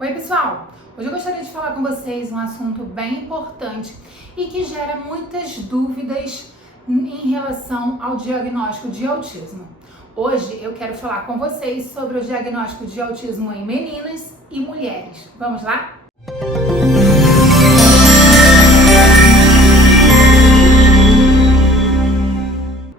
Oi pessoal, hoje eu gostaria de falar com vocês um assunto bem importante e que gera muitas dúvidas em relação ao diagnóstico de autismo. Hoje eu quero falar com vocês sobre o diagnóstico de autismo em meninas e mulheres. Vamos lá?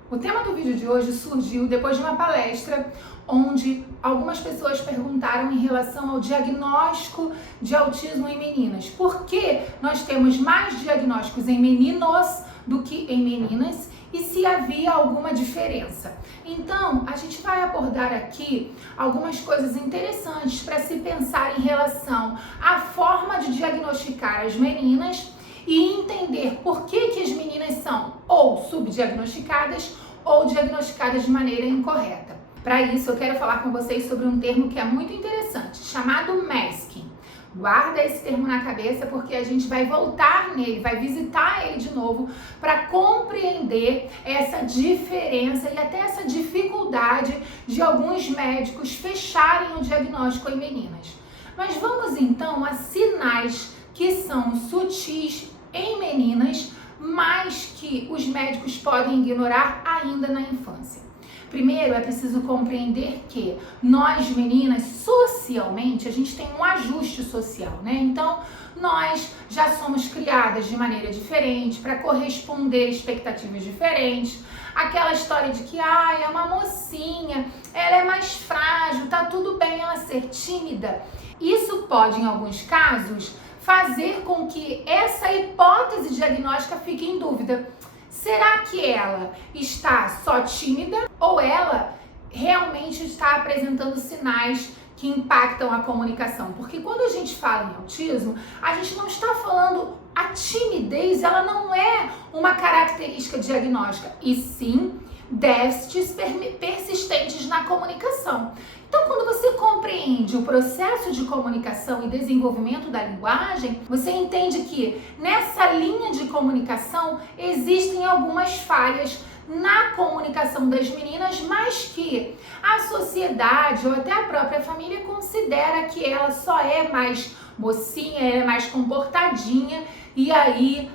O tema do vídeo de hoje surgiu depois de uma palestra onde algumas pessoas perguntaram em relação ao diagnóstico de autismo em meninas. Por que nós temos mais diagnósticos em meninos do que em meninas e se havia alguma diferença? Então, a gente vai abordar aqui algumas coisas interessantes para se pensar em relação à forma de diagnosticar as meninas e entender por que as meninas são ou subdiagnosticadas ou diagnosticadas de maneira incorreta. Para isso, eu quero falar com vocês sobre um termo que é muito interessante, chamado masking. Guarda esse termo na cabeça porque a gente vai voltar nele, vai visitar ele de novo para compreender essa diferença e até essa dificuldade de alguns médicos fecharem o diagnóstico em meninas. Mas vamos então a sinais que são sutis em meninas, mas que os médicos podem ignorar ainda na infância. Primeiro, é preciso compreender que nós meninas, socialmente, a gente tem um ajuste social, né? Então, nós já somos criadas de maneira diferente, para corresponder a expectativas diferentes. Aquela história de que, é uma mocinha, ela é mais frágil, tá tudo bem ela ser tímida. Isso pode, em alguns casos, fazer com que essa hipótese diagnóstica fique em dúvida. Será que ela está só tímida ou ela realmente está apresentando sinais que impactam a comunicação? Porque quando a gente fala em autismo, a gente não está falando a timidez, ela não é uma característica diagnóstica, e sim déficits persistentes na comunicação. Então, quando você compreende o processo de comunicação e desenvolvimento da linguagem, você entende que nessa linha de comunicação existem algumas falhas na comunicação das meninas, mas que a sociedade ou até a própria família considera que ela só é mais mocinha, é mais comportadinha, e aí,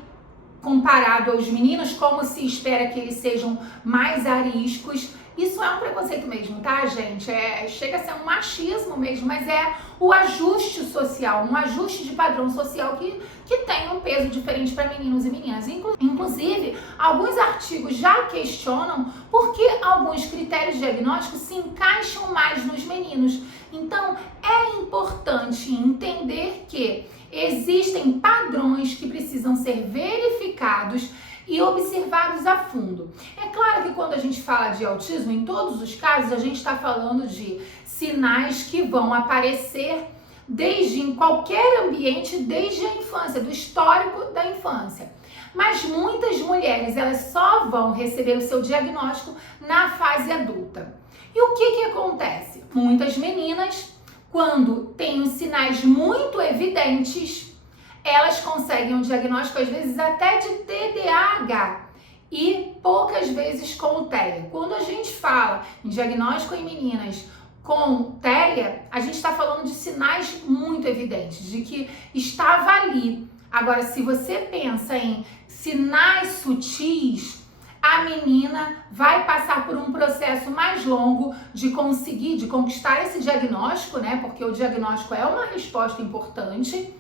comparado aos meninos, como se espera que eles sejam mais ariscos. Isso é um preconceito mesmo, tá, gente? Chega a ser um machismo mesmo, mas é o ajuste social, um ajuste de padrão social que tem um peso diferente para meninos e meninas. Inclusive, alguns artigos já questionam por que alguns critérios diagnósticos se encaixam mais nos meninos. Então, é importante entender que existem padrões que precisam ser verificados e observados a fundo. É claro que quando a gente fala de autismo, em todos os casos, a gente está falando de sinais que vão aparecer em qualquer ambiente, desde a infância, do histórico da infância. Mas muitas mulheres, elas só vão receber o seu diagnóstico na fase adulta. E o que acontece? Muitas meninas, quando têm os sinais muito evidentes, elas conseguem um diagnóstico, às vezes até de TDAH e poucas vezes com TEA. Quando a gente fala em diagnóstico em meninas com TEA, a gente está falando de sinais muito evidentes, de que estava ali. Agora, se você pensa em sinais sutis, a menina vai passar por um processo mais longo de conquistar esse diagnóstico, né? Porque o diagnóstico é uma resposta importante.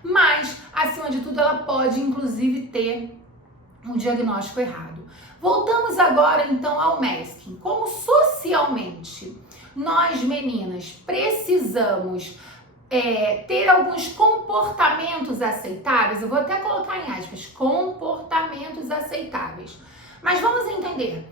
Mas, acima de tudo, ela pode, inclusive, ter um diagnóstico errado. Voltamos agora, então, ao masking. Como socialmente nós, meninas, precisamos ter alguns comportamentos aceitáveis, eu vou até colocar em aspas, comportamentos aceitáveis. Mas vamos entender.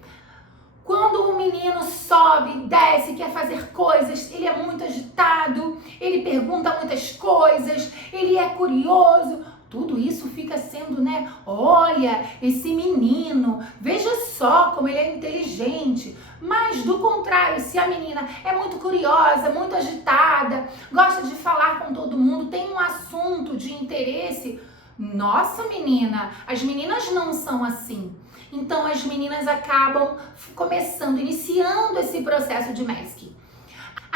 Quando o menino sobe, desce, quer fazer coisas, ele é muito agitado, ele pergunta muitas coisas, ele é curioso, tudo isso fica sendo, né? Olha, esse menino, veja só como ele é inteligente. Mas, do contrário, se a menina é muito curiosa, muito agitada, gosta de falar com todo mundo, tem um assunto de interesse, nossa, menina, as meninas não são assim. Então, as meninas acabam iniciando esse processo de masking.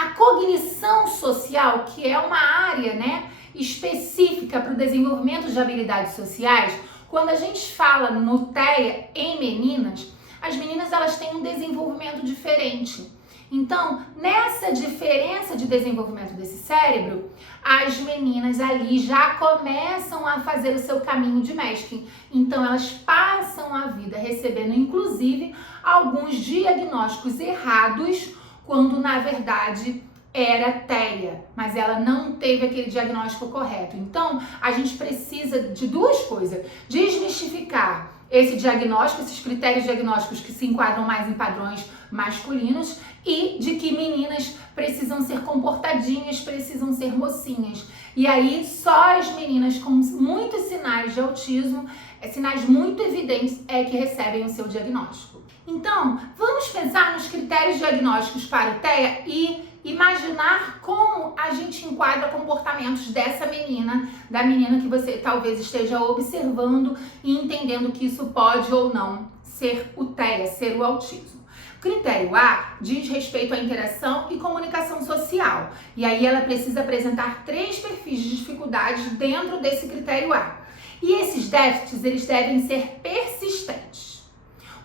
A cognição social, que é uma área, né, específica para o desenvolvimento de habilidades sociais, quando a gente fala no TEA em meninas, as meninas elas têm um desenvolvimento diferente. Então, nessa diferença de desenvolvimento desse cérebro, as meninas ali já começam a fazer o seu caminho de masking. Então, elas passam a vida recebendo, inclusive, alguns diagnósticos errados, quando na verdade era TEA, mas ela não teve aquele diagnóstico correto. Então, a gente precisa de duas coisas: desmistificar esse diagnóstico, esses critérios diagnósticos que se enquadram mais em padrões masculinos, e de que meninas precisam ser comportadinhas, precisam ser mocinhas. E aí, só as meninas com muitos sinais de autismo, sinais muito evidentes, é que recebem o seu diagnóstico. Então, vamos pensar nos critérios diagnósticos para o TEA e imaginar como a gente enquadra comportamentos dessa menina, da menina que você talvez esteja observando e entendendo que isso pode ou não ser o TEA, ser o autismo. O critério A diz respeito à interação e comunicação social. E aí ela precisa apresentar 3 perfis de dificuldades dentro desse critério A. E esses déficits, eles devem ser persistentes.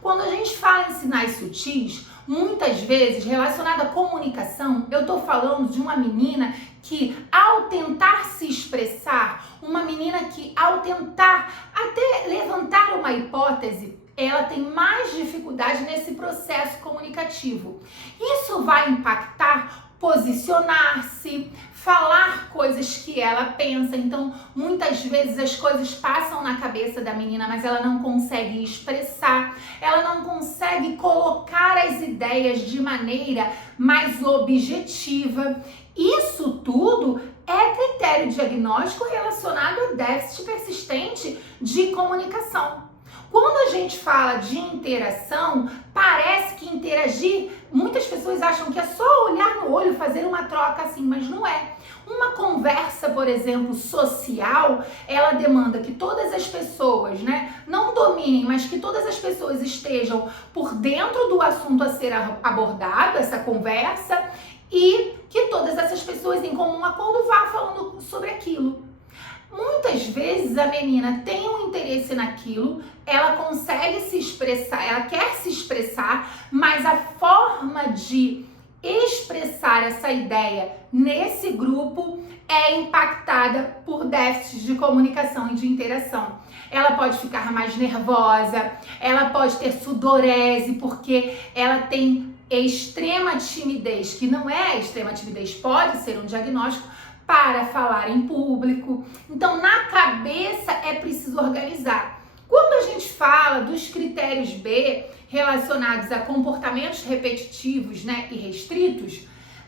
Quando a gente fala em sinais sutis, muitas vezes relacionado à comunicação, eu tô falando de uma menina que, ao tentar se expressar, uma menina que, ao tentar até levantar uma hipótese, ela tem mais dificuldade nesse processo comunicativo. Isso vai impactar posicionar-se, falar coisas que ela pensa. Então, muitas vezes as coisas passam na cabeça da menina, mas ela não consegue expressar, ela não consegue colocar as ideias de maneira mais objetiva. Isso tudo é critério diagnóstico relacionado ao déficit persistente de comunicação. Quando a gente fala de interação, parece que interagir, muitas pessoas acham que é só olhar no olho, fazer uma troca assim, mas não é. Uma conversa, por exemplo, social, ela demanda que todas as pessoas, né, não dominem, mas que todas as pessoas estejam por dentro do assunto a ser abordado, essa conversa, e que todas essas pessoas em comum acordo vá falando sobre aquilo. Muitas vezes a menina tem um interesse naquilo, ela consegue se expressar, ela quer se expressar, mas a forma de expressar essa ideia nesse grupo é impactada por déficits de comunicação e de interação. Ela pode ficar mais nervosa, ela pode ter sudorese, porque ela tem extrema timidez, que não é extrema timidez, pode ser um diagnóstico, para falar em público. Então, na cabeça é preciso organizar. Quando a gente fala dos critérios B relacionados a comportamentos repetitivos, né, e restritos,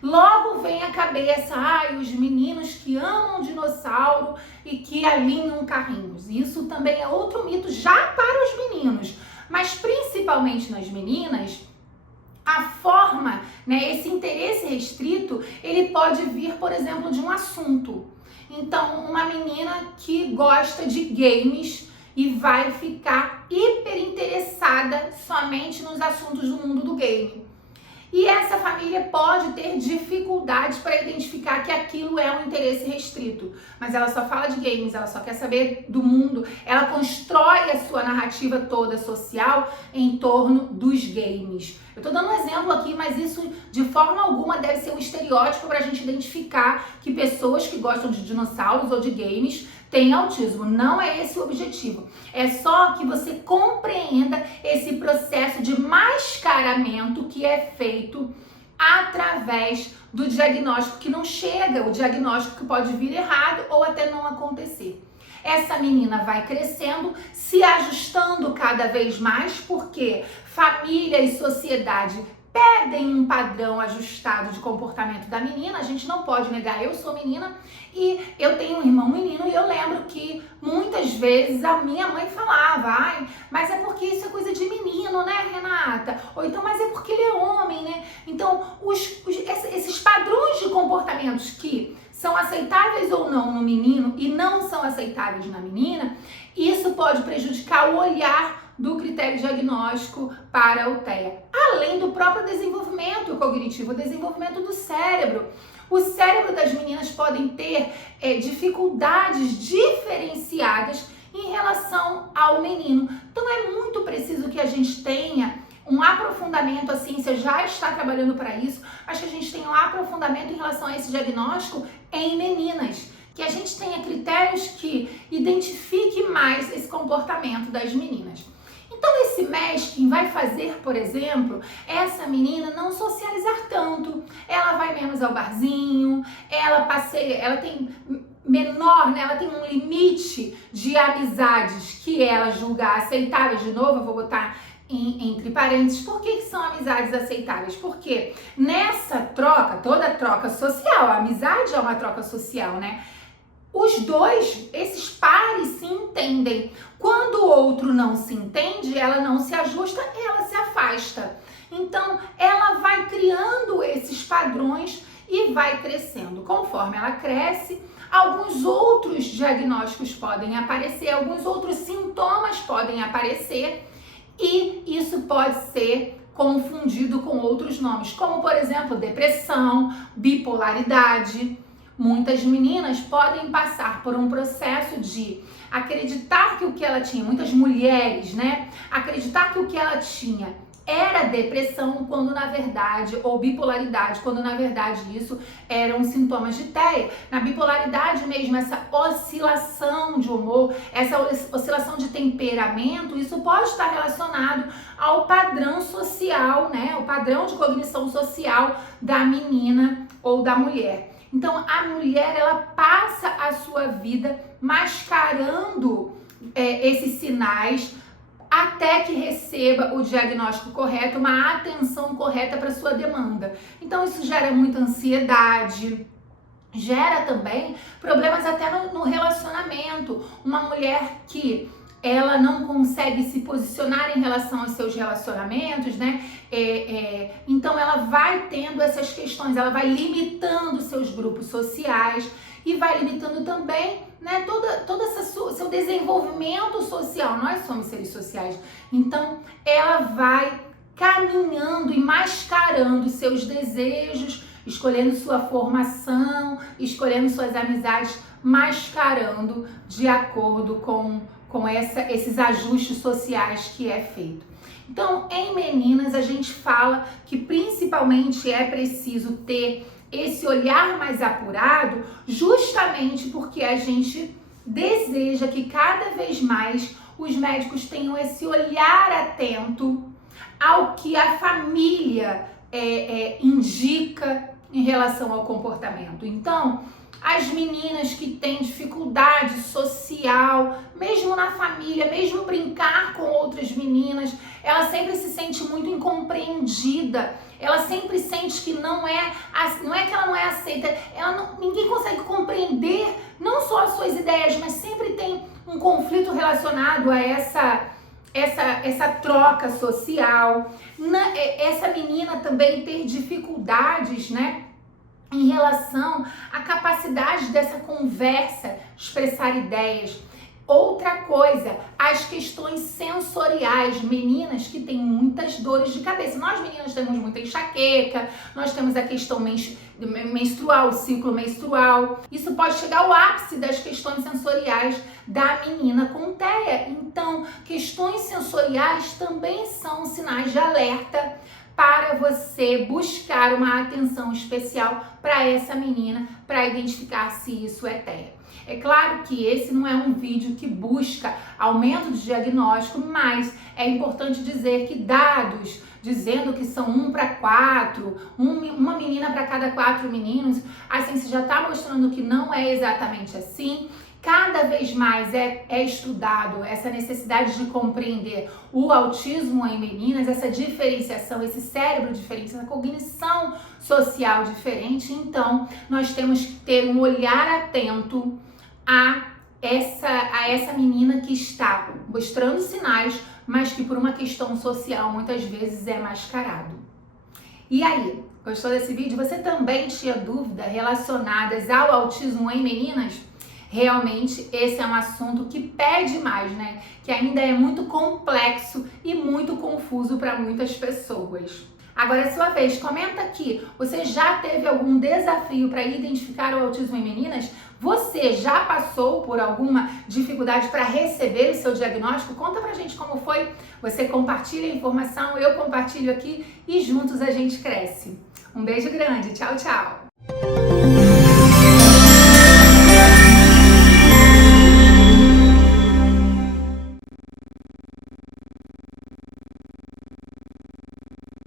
logo vem à cabeça, os meninos que amam dinossauro e que alinham carrinhos. Isso também é outro mito já para os meninos, mas principalmente nas meninas. A forma, né, esse interesse restrito, ele pode vir, por exemplo, de um assunto. Então, uma menina que gosta de games e vai ficar hiper interessada somente nos assuntos do mundo do game. E essa família pode ter dificuldades para identificar que aquilo é um interesse restrito. Mas ela só fala de games, ela só quer saber do mundo. Ela constrói a sua narrativa toda social em torno dos games. Eu tô dando um exemplo aqui, mas isso de forma alguma deve ser um estereótipo para a gente identificar que pessoas que gostam de dinossauros ou de games têm autismo. Não é esse o objetivo. É só que você compreenda esse processo de mascaramento que é feito através do diagnóstico que não chega, o diagnóstico que pode vir errado ou até não acontecer. Essa menina vai crescendo, se ajustando cada vez mais, porque família e sociedade pedem um padrão ajustado de comportamento da menina. A gente não pode negar, eu sou menina e eu tenho um irmão menino, e eu lembro que muitas vezes a minha mãe falava, mas é porque isso é coisa de menino, né, Renata? Ou então, mas é porque ele é homem, né? Então, esses padrões de comportamentos que são aceitáveis ou não no menino e não são aceitáveis na menina, isso pode prejudicar o olhar do critério diagnóstico para o TEA. Além do próprio desenvolvimento cognitivo, o desenvolvimento do cérebro. O cérebro das meninas podem ter dificuldades diferenciadas em relação ao menino. Então é muito preciso que a gente tenha um aprofundamento, a ciência já está trabalhando para isso, acho que a gente tem um aprofundamento em relação a esse diagnóstico em meninas, que a gente tenha critérios que identifique mais esse comportamento das meninas. Então esse mês quem vai fazer, por exemplo, essa menina não socializar tanto, ela vai menos ao barzinho, ela passeia, ela tem menor, né? Ela tem um limite de amizades que ela julga aceitáveis. De novo, eu vou botar entre parênteses, por que são amizades aceitáveis? Porque nessa troca, toda troca social, a amizade é uma troca social, né? Os dois, esses pares se entendem. Quando o outro não se entende, ela não se ajusta, ela se afasta. Então, ela vai criando esses padrões e vai crescendo. Conforme ela cresce, alguns outros diagnósticos podem aparecer, alguns outros sintomas podem aparecer e isso pode ser confundido com outros nomes, como por exemplo, depressão, bipolaridade. Muitas meninas podem passar por um processo de acreditar que o que ela tinha, muitas mulheres, né? Acreditar que o que ela tinha era depressão, quando na verdade, ou bipolaridade, quando na verdade isso eram sintomas de TEA. Na bipolaridade mesmo, essa oscilação de humor, essa oscilação de temperamento, isso pode estar relacionado ao padrão social, né? O padrão de cognição social da menina ou da mulher. Então, a mulher, ela passa a sua vida mascarando esses sinais até que receba o diagnóstico correto, uma atenção correta para sua demanda. Então, isso gera muita ansiedade, gera também problemas até no relacionamento. Uma mulher que ela não consegue se posicionar em relação aos seus relacionamentos, né? Então ela vai tendo essas questões, ela vai limitando seus grupos sociais e vai limitando também, né, todo esse seu desenvolvimento social. Nós somos seres sociais, então ela vai caminhando e mascarando seus desejos, escolhendo sua formação, escolhendo suas amizades, mascarando de acordo com esses ajustes sociais que é feito. Então, em meninas, a gente fala que principalmente é preciso ter esse olhar mais apurado, justamente porque a gente deseja que cada vez mais os médicos tenham esse olhar atento ao que a família indica em relação ao comportamento. Então, as meninas que têm dificuldade social, mesmo na família, mesmo brincar com outras meninas, ela sempre se sente muito incompreendida, ela sempre sente que não é que ela não é aceita, ninguém consegue compreender não só as suas ideias, mas sempre tem um conflito relacionado a essa troca social. Essa menina também ter dificuldades, né, em relação à capacidade dessa conversa, expressar ideias. Outra coisa, as questões sensoriais, meninas que têm muitas dores de cabeça. Nós meninas temos muita enxaqueca, nós temos a questão menstrual, o ciclo menstrual. Isso pode chegar ao ápice das questões sensoriais da menina com TEA. Então, questões sensoriais também são sinais de alerta para você buscar uma atenção especial para essa menina, para identificar se isso é TEA. É claro que esse não é um vídeo que busca aumento de diagnóstico, mas é importante dizer que dados dizendo que são 1 para 4, uma menina para cada 4 meninos, a ciência já está mostrando que não é exatamente assim. Cada vez mais é estudado essa necessidade de compreender o autismo em meninas, essa diferenciação, esse cérebro diferente, essa cognição social diferente. Então, nós temos que ter um olhar atento a essa menina que está mostrando sinais, mas que por uma questão social muitas vezes é mascarado. E aí, gostou desse vídeo? Você também tinha dúvidas relacionadas ao autismo em meninas? Realmente esse é um assunto que pede mais, né? Que ainda é muito complexo e muito confuso para muitas pessoas. Agora é sua vez, comenta aqui, você já teve algum desafio para identificar o autismo em meninas? Você já passou por alguma dificuldade para receber o seu diagnóstico? Conta pra gente como foi. Você compartilha a informação, eu compartilho aqui e juntos a gente cresce. Um beijo grande, tchau, tchau!